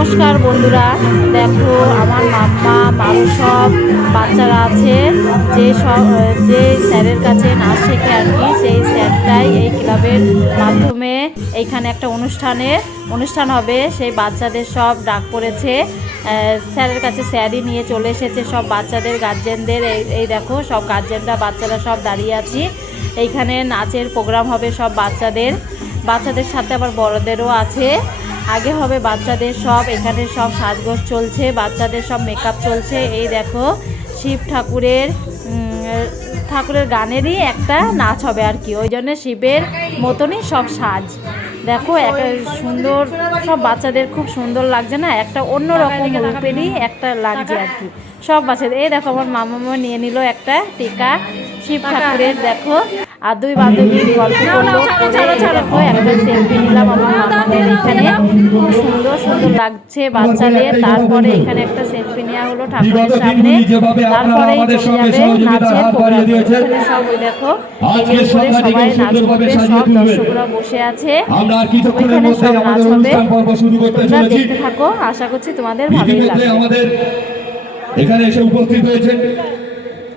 নমস্কার বন্ধুরা। দেখো, আমার মাম্মা, মারু সব বাচ্চারা আছে। যে সব, যে স্যারের কাছে নাচ শেখে আর কি, সেই স্যারটাই এই ক্লাবের মাধ্যমে এইখানে একটা অনুষ্ঠানে, অনুষ্ঠান হবে। সেই বাচ্চাদের সব ডাক পড়েছে। স্যারের কাছে স্যারই নিয়ে চলে এসেছে সব বাচ্চাদের গার্জেনদের এই এই দেখো, সব গার্জেনরা বাচ্চারা সব দাঁড়িয়ে আছি। এইখানে নাচের প্রোগ্রাম হবে সব বাচ্চাদের। বাচ্চাদের সাথে আবার বড়দেরও আছে। আগে হবে বাচ্চাদের সব, এখানে সব সাজগোজ চলছে, বাচ্চাদের সব মেকআপ চলছে। এই দেখো, শিব ঠাকুরের ঠাকুরের গানেরই একটা নাচ হবে আর কি। ওই জন্য শিবের মতনই সব সাজ। দেখো, একটা সুন্দর, সব বাচ্চাদের খুব সুন্দর লাগছে না? একটা অন্যরকম রূপেরই একটা লাগছে আর কি। সব বাচ্চাদের এই দেখো আমার মামা মামা নিয়ে নিল একটা টিকা। শিব ঠাকুরের দেখো। আর দুই বান্ধবী গল্প করল। দেখো একটা সেলফি নিলাম আমার মামাদের এখানে। খুব সুন্দর সুন্দর লাগছে বাচ্চাদের। তারপরে এখানে একটা সেলফি নেওয়া হলো ঠাকুরের সামনে। তারপরে চলে যাবে নাচের প্রোগ্রাম। এখানে সব দেখো করে সবাই নাচ করবে সব দর্শকরা বসে আছে। সব নাচ হবে। অনুষ্ঠান পর্ব শুরু করতে তোমরা দেখতে থাকো আশা করছি তোমাদের ভালোই লাগবে। আমাদের এখানে এসে উপস্থিত হয়েছেন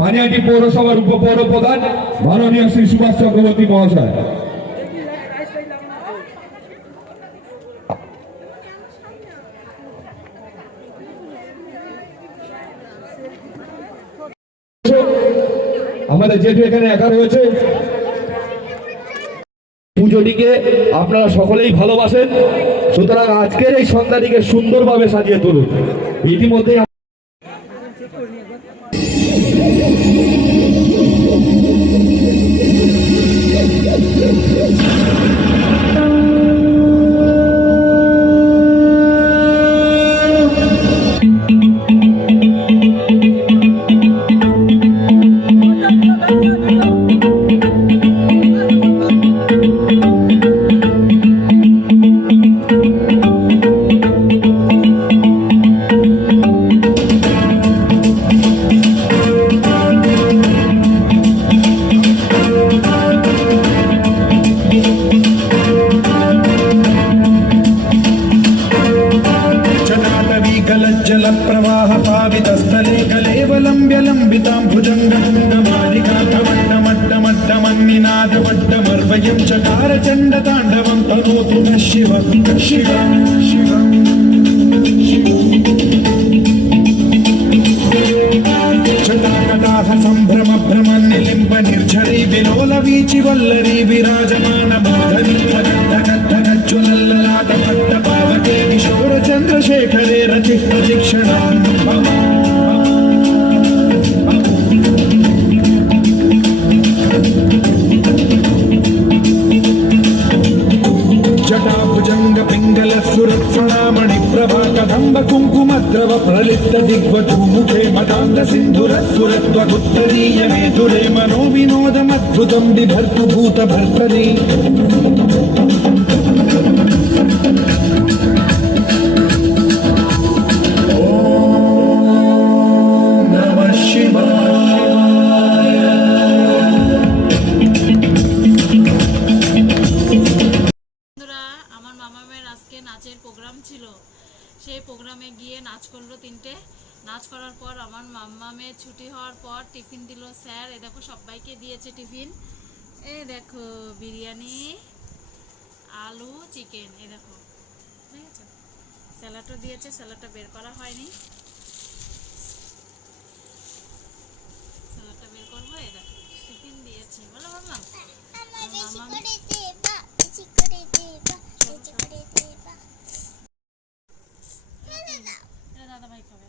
পানিয়াটি পৌরসভার উপপৌর প্রধান মাননীয় শ্রী সুভাষ চক্রবর্তী মহাশয়। আমাদের যেহেতু এখানে একা রয়েছে, পুজোটিকে আপনারা সকলেই ভালোবাসেন। সুতরাং আজকের এই সন্ধ্যাটিকে সুন্দরভাবে সাজিয়ে তুলুন। ইতিমধ্যে করি जलप्रवाह पावितस्थले कलेवलम्ब्य लम्बितां भुजङ्गमण्डमट्टमट्टमट्टमन्निनादमट्टमर्वयं चकार चण्डताण्डवं तनोतु नः शिव शिव शिव जटाकटाह सम्भ्रम भ्रमन्निलिम्ब निर्झरी विलोल वीचि वल्लरी विराजमान मोधनि భుజంగ పింగళ సురక్షుణామణి కుంకుమ ద్రవ ప్రలిప్త దిగ్వధూముఖే మదాంగ సింధుర సురత్వ గుత్తరీయ మేధురే మనో వినోదమద్భుతం బిభర్తు భూత భర్తరీ. নাচ করল তিনটে। নাচ করার পর আমার মাম্মা মাম্মামের ছুটি হওয়ার পর টিফিন দিল স্যার। এ দেখো সবাইকে দিয়েছে টিফিন। এ দেখো বিরিয়ানি আলু চিকেন এ দেখো। ঠিক আছে স্যালাডও দিয়েছে স্যালাডটা বের করা হয়নি। স্যালাডটা বের করব এ দেখো টিফিন দিয়েছে। বলো মাম্মাম আমার বেশি মামা- করে দেবা বেশি করে দেবা বেশি করে দেবা ফেলে দাও এটা দাদা ভাই খাবে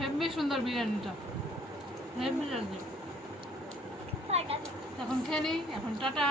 হেভি সুন্দর বিরিয়ানিটা। হেভি লাগছে এখন খেয়ে নিই এখন টাটা।